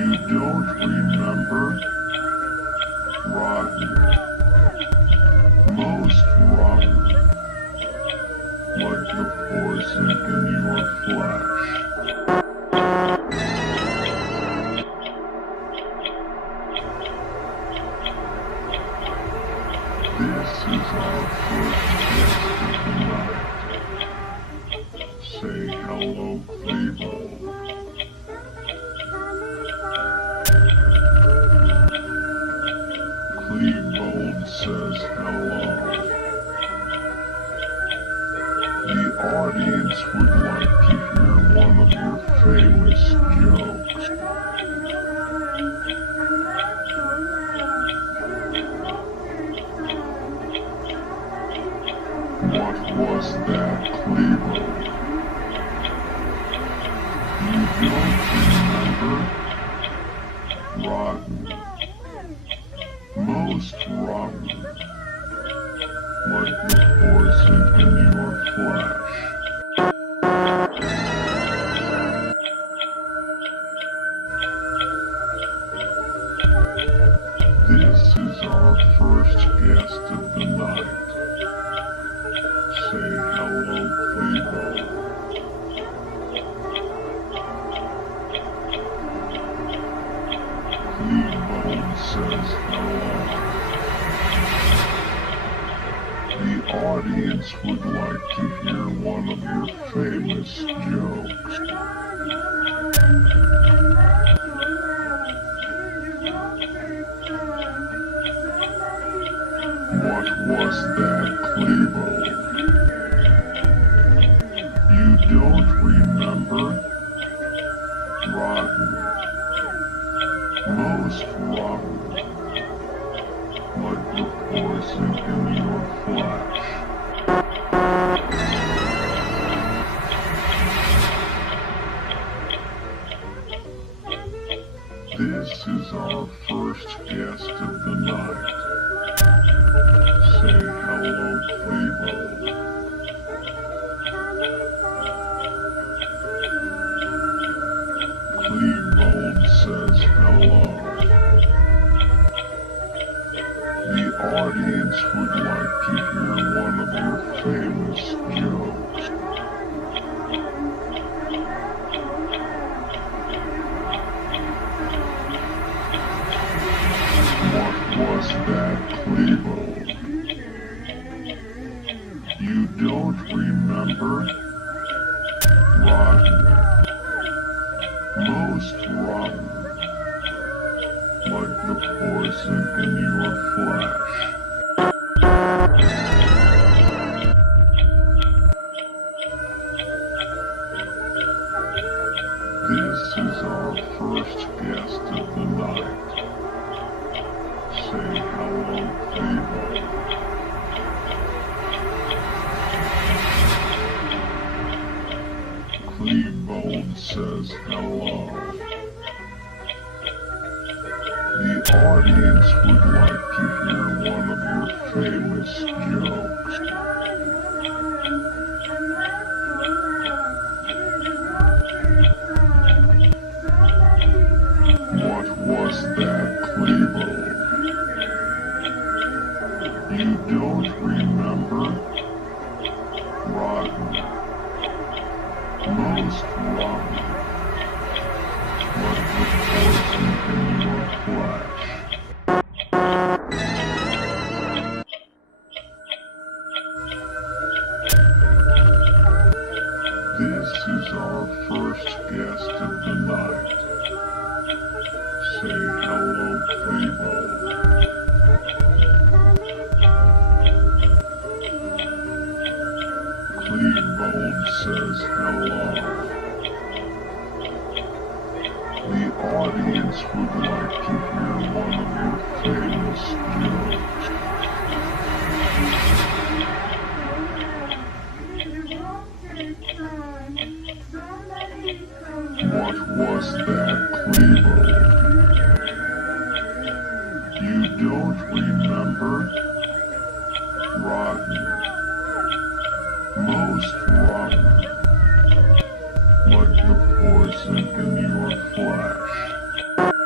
You don't remember? Rotten. Most rotten. Like the poison in your flesh. This is our first guest of the night. Say hello, crippled. Crippled says hello. The audience would like to hear one of your famous jokes. What was that, crippled? You don't remember? Rotten. Most rotten. Like the poison in your flesh. This is our first guest of the night. Say hello, crippled. Crippled says hello. The audience would like to hear one of your famous jokes. What was that, crippled? You don't remember? Rotten. Most rotten. Like the poison in your flesh. This is our first guest of the night. Say hello, crippled. Crippled says hello. The audience would like to hear one of your famous jokes. What was that, crippled? You don't remember? Rotten. Most rotten. Like the poison in your flesh. This is our first guest of the night. Say hello, crippled. Crippled says hello. The audience would like to hear one of your famous jokes. What was that, crippled? You don't remember? Rotten. Most rotten. Like the poison in your flesh. This is our first guest of the night. Say hello, crippled. Crippled says hello. The audience would like to hear one of your famous jokes. What was that, crippled? You don't remember? Rotten. Most rotten. Like the poison in your flesh.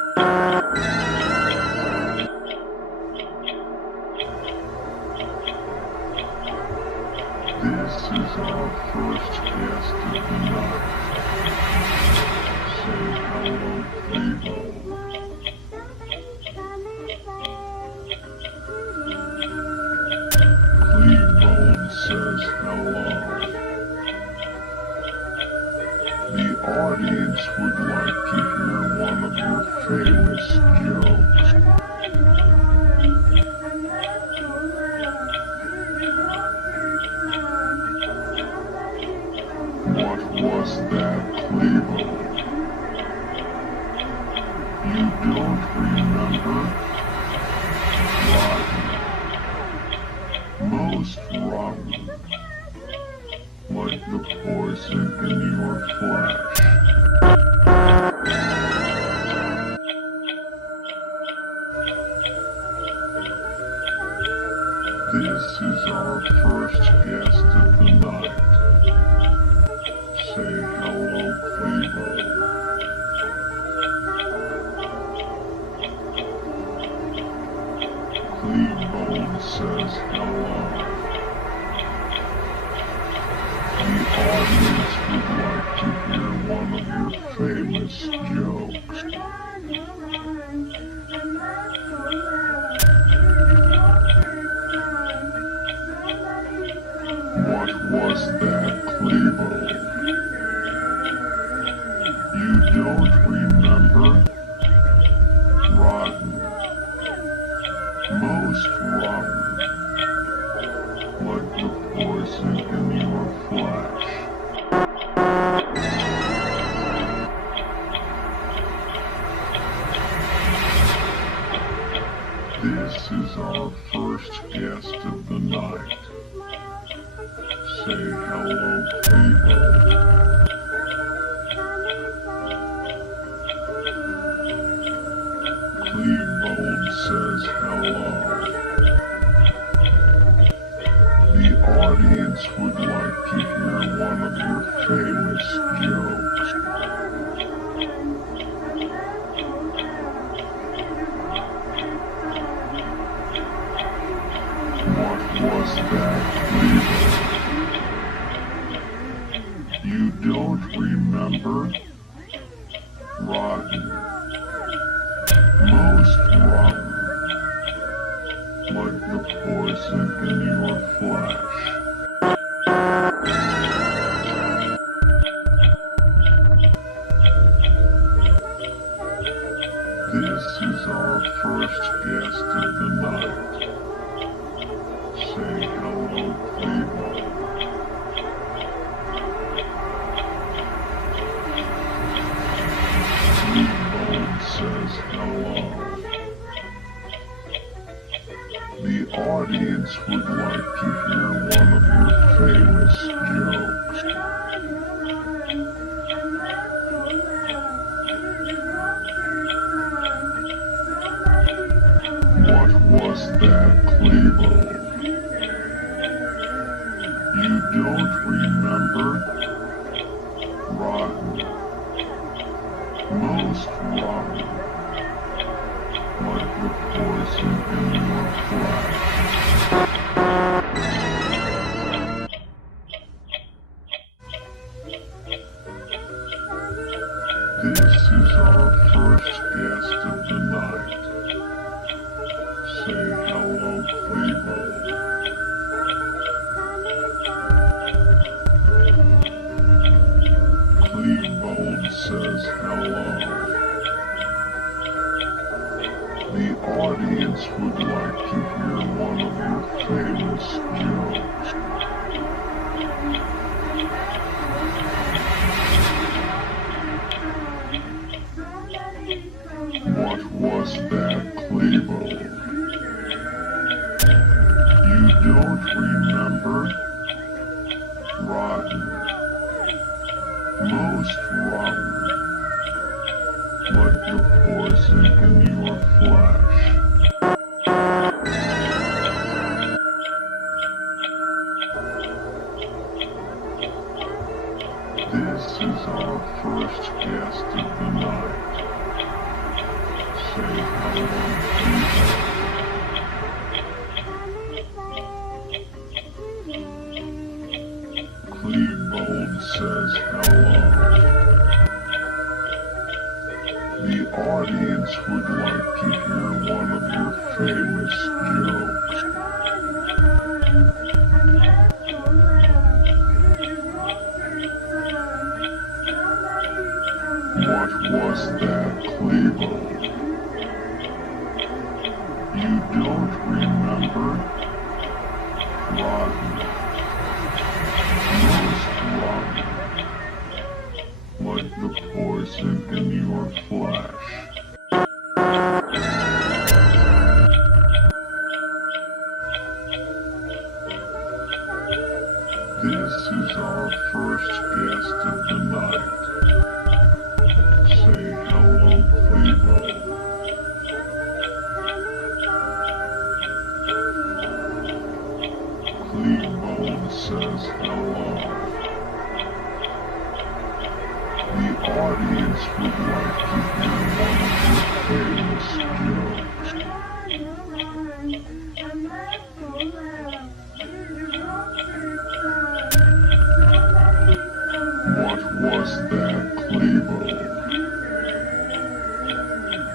famous jokes. What was that, Clevo? You don't remember? Rotten. Most rotten. Like the poison in your flesh. This is our first guest of the night. Say hello, Clevo. Clevo says hello. The audience would like to hear one of your famous jokes. What was that, Clevo? You don't remember? Rotten. Most rotten. Like the poison in your flesh. This is our first guest of the night. Say hello, Clevo. Clevo says hello. The audience would like to hear one of your famous jokes. What was that, Clevo? You don't remember? Rotten. Most rotten. Like the poison in your flesh. This is our first guest of the night. Say hello, Clevo. Clevo says hello. The audience would like to hear one of your famous jokes. What was that, Clevo? You don't remember? Rotten. Most rotten. Like the poison in your flesh. This is our first guest of the night. Say hello, Clevo. Clevo says hello. The audience would like to hear one of your famous jokes. What was that, Clevo? You don't remember? Rotten. Most rotten. Like the poison in your flesh. This is our first guest of the night. Say hello, Clevo. Clevo says hello. The audience would like to hear one of your famous jokes. What was that, Clevo?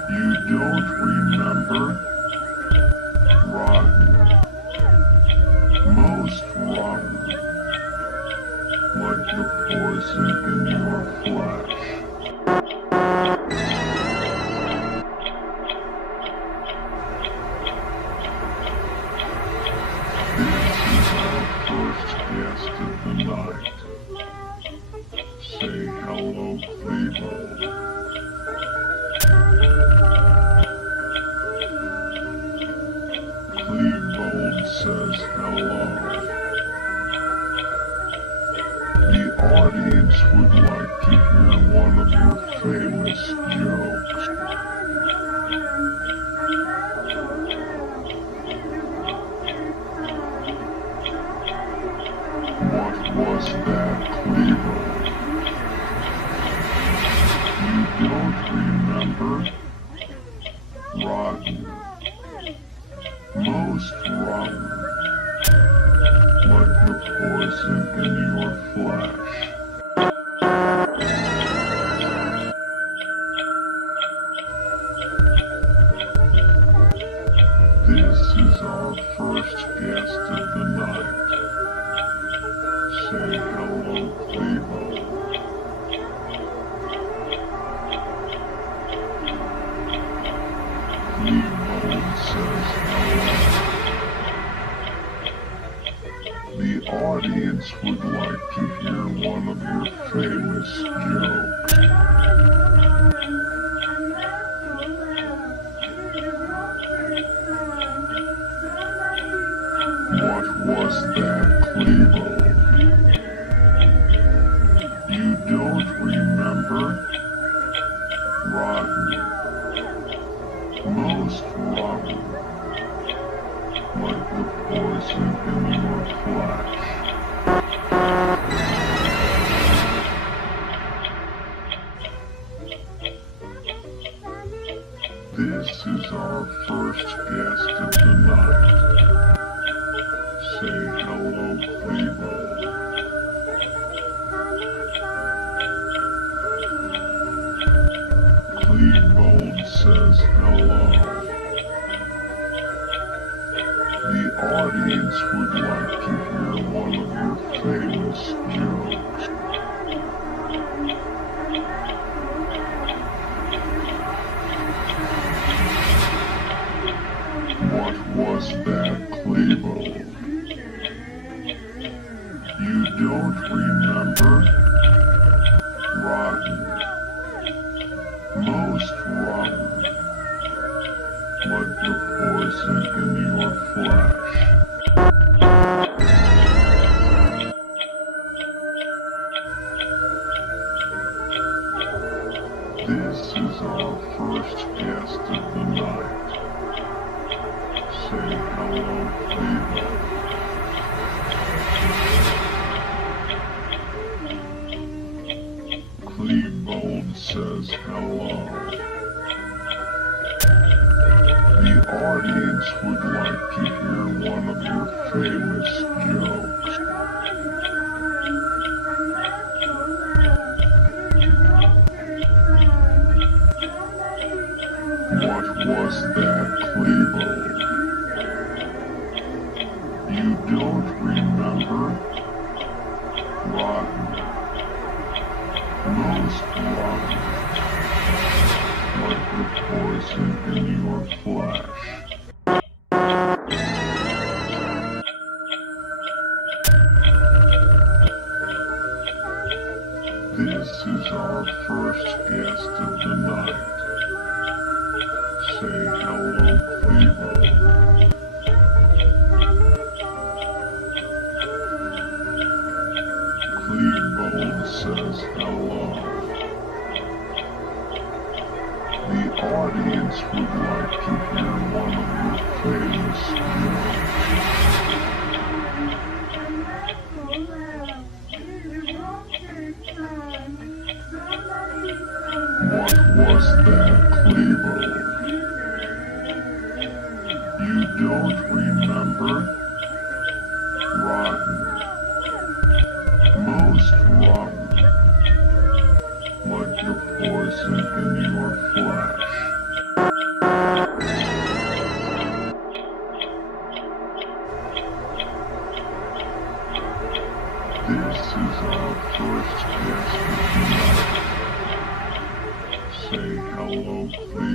You don't remember? Rotten. Most rotten. Like the poison in your flesh. This is our first guest of the night. Say hello, Cleveland. Cleveland says hello. The audience would like to hear one of your famous jokes. What was that, Cleveland? You don't remember? Rotten. Most rotten. Like the poison in your flesh. This is our first guest of the night. Say hello, Cleveland. Cleveland says hello. The audience would like to hear one of your famous jokes. What was that, Cleveland? You don't remember? Rotten. Most rotten. Like the poison in your flesh. This is our first guest of the night. Say hello, Cleveland. Cleveland says hello. The audience would like to hear one of your famous jokes. What was that, Cleveland? You don't remember? Rotten. Most rotten. Like the poison in your flesh. This is our first guest of the night. Say hello, Cleveland. Cleveland says hello. The audience would like to hear one of your famous jokes. What was that, Cleveland? You don't remember? Rotten. Most rotten. Like the poison in your flesh. This is our first guest of the night. Say hello, Cleveland. Cleveland says hello. The audience would like to hear one of your famous jokes. What was that, Cleveland? You don't remember? Rotten. Most rotten. Like the poison in your flesh.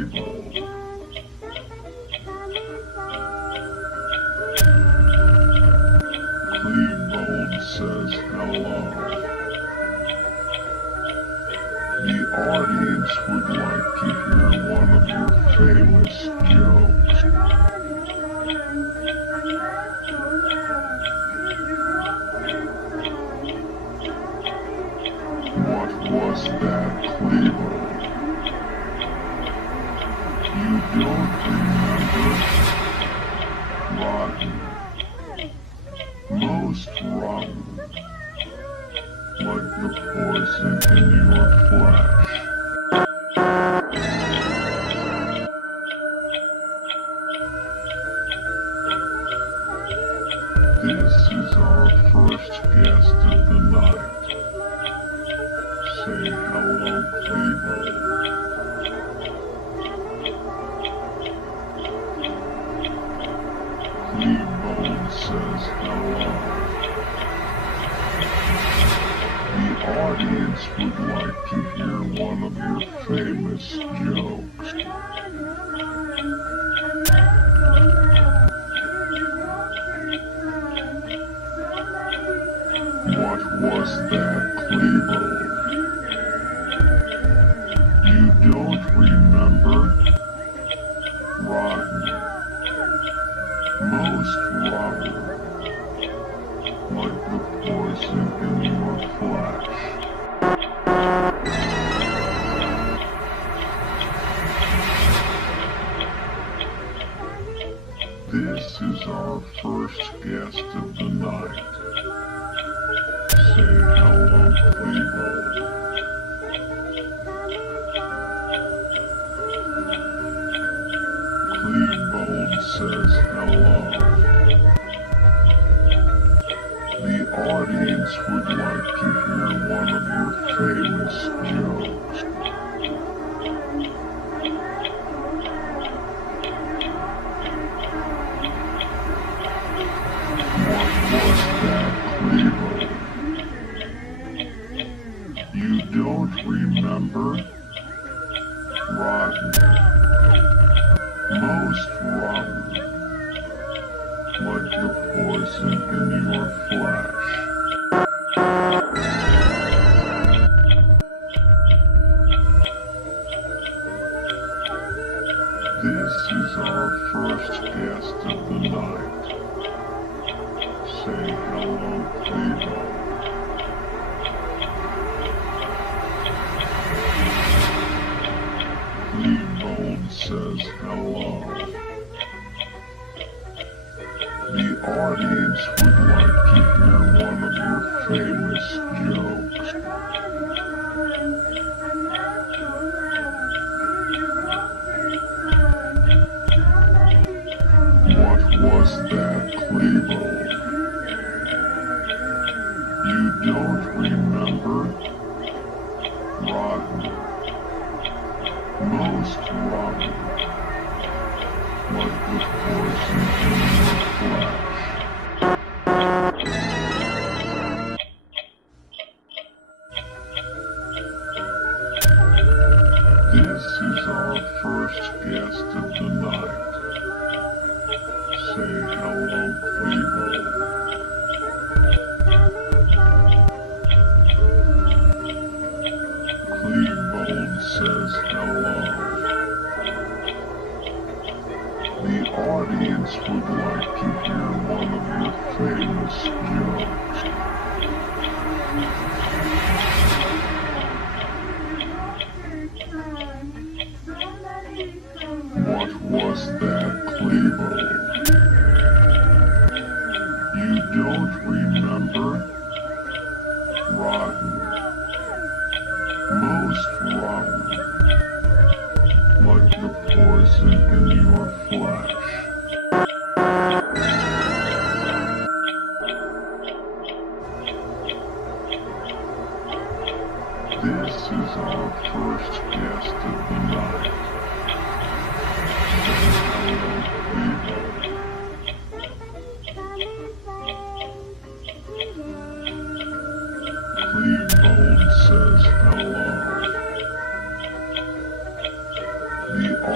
Cleveland. Cleveland says hello. The audience would like to hear one of your famous jokes. What was that, Cleveland? You don't remember? Rotten. Most rotten. Like the poison in your flesh. This is our first guest of the night. Say hello, Cleveland. Cleveland says hello. The audience would like to hear one of your famous jokes. What was that, Cleveland? You don't remember? Rotten. Most rotten. Like the poison in your flesh. This is our first guest of the night. Say hello, Cleveland. Cleveland says hello. The audience would like to hear one of your famous jokes. What was that, Cleveland? You don't remember? Rotten. Most rotten. Like the poison in your flesh. This is our first guest of the night. Say hello, Cleveland. Cleveland says hello. The audience would like to hear one of your famous jokes. What was that, Cleveland? You don't remember? Rotten. Most rotten. Like the poison in your flesh. This is our first guest of the night. Say hello, Cleveland. Cleveland says hello. The audience would like to hear one of your famous jokes. What was that, Cleveland? You don't remember? Rotten. Most rotten. Like the poison in your flesh. This is our first guest of the night. Say hello, Cleveland. Cleveland says hello. The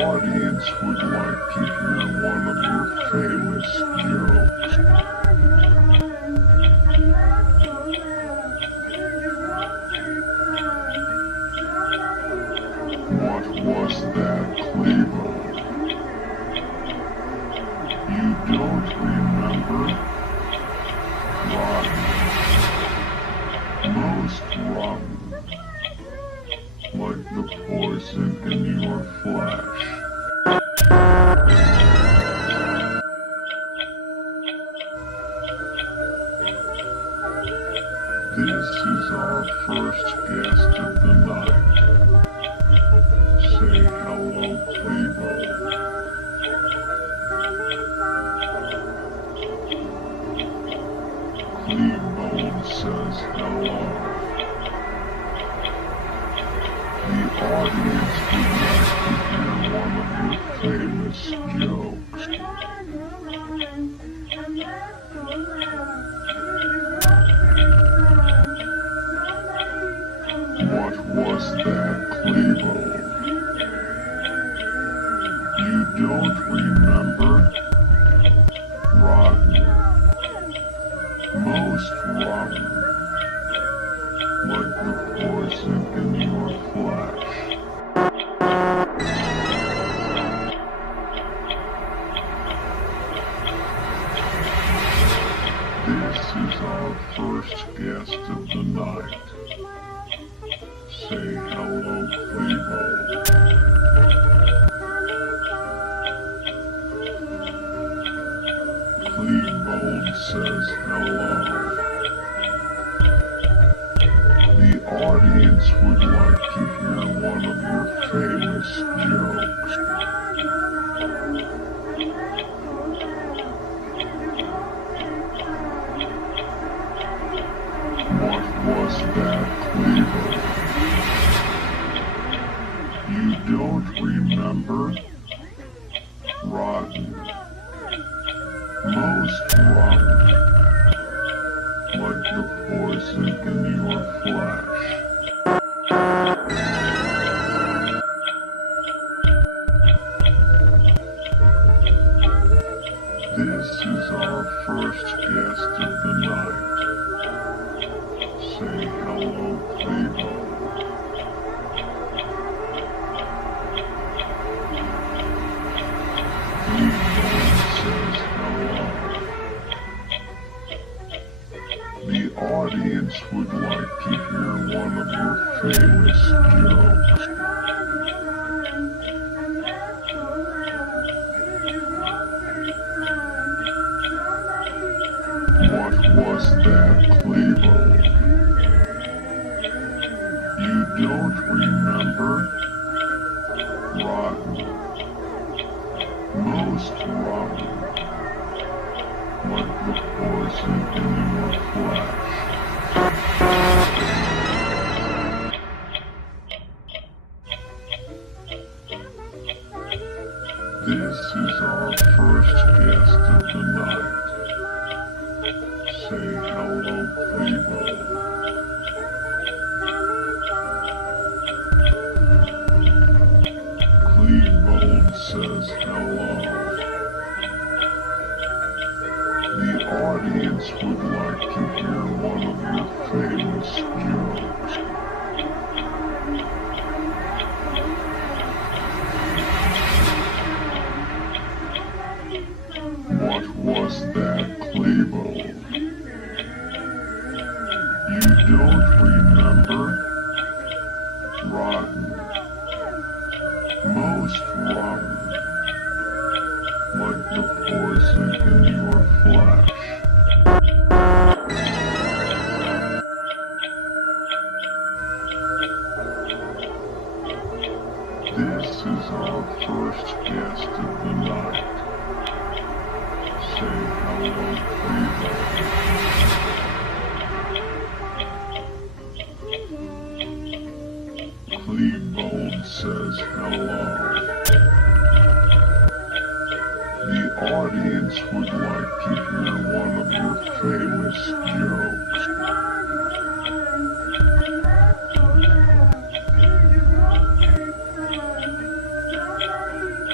audience would like to hear one of your famous jokes. What was that, Clebo? You don't remember? Rotten. Most rotten. Like the poison in your flesh. This is our first guest of the night. Say hello, Clebo. Clebo says hello. The audience would like to hear one of your famous jokes. What was that, Clebo? You don't remember? Rotten. Most rotten. Like the poison in your flesh. This is our first guest of the night. Say hello, Clebo. Clebo says hello. The audience would like to hear one of your famous jokes. What was that, Clebo? You don't remember? Rotten. Most rotten. Like the poison in your flesh. This is our first guest of the night. Say hello, Clebo. Clebo says hello. The audience would like to hear one of your famous jokes. What was that, Clebo? You don't remember? Rotten. Most rotten. Like the poison in your flesh. This is our first guest of the night. Say hello, Clebo. Clebo says hello. The audience would like to hear one of your famous jokes. What was that, Clebo? You don't remember? Rotten. Most rotten. Like the poison in your flesh. This is our first guest of the night. Say hello, Clebo. Clebo says hello. The audience would like to hear one of your famous jokes.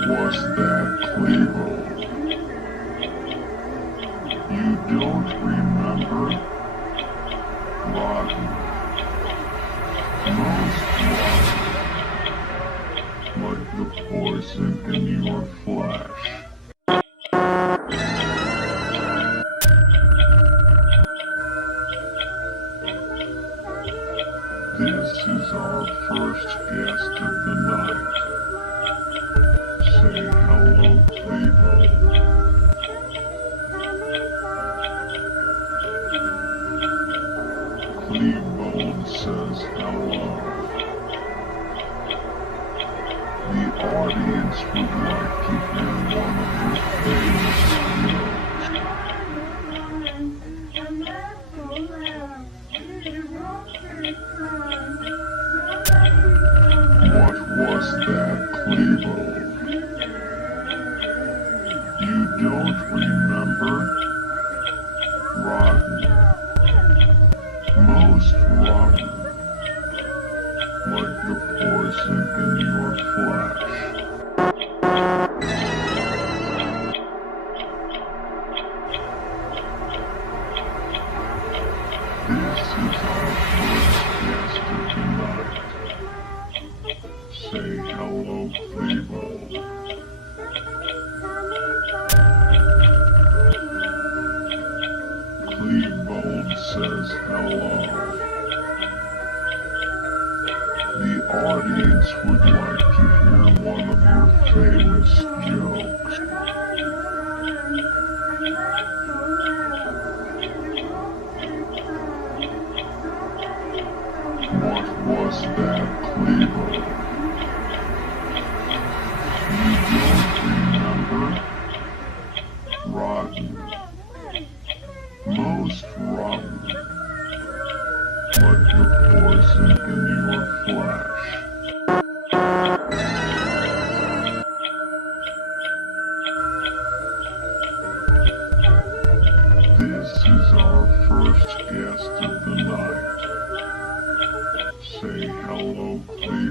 was that, Clevo? You don't remember? Rotten. Most rotten. Like the poison in your flesh. This is our first guest of the night. Say hello, Clevo. Clevo says hello. The audience would like to hear one of your famous jokes. What was that, Clevo? You don't remember? Rotten. Most rotten. Like the poison in your flesh. This is our first guest of the night. Say hello, Clevo. Clevo says hello. The audience would like to hear one of your famous jokes. What was that, Clevo? You don't remember? Rotten. Most rotten. Like the poison in your flesh. This is our first guest of the night. Say hello, Clevo.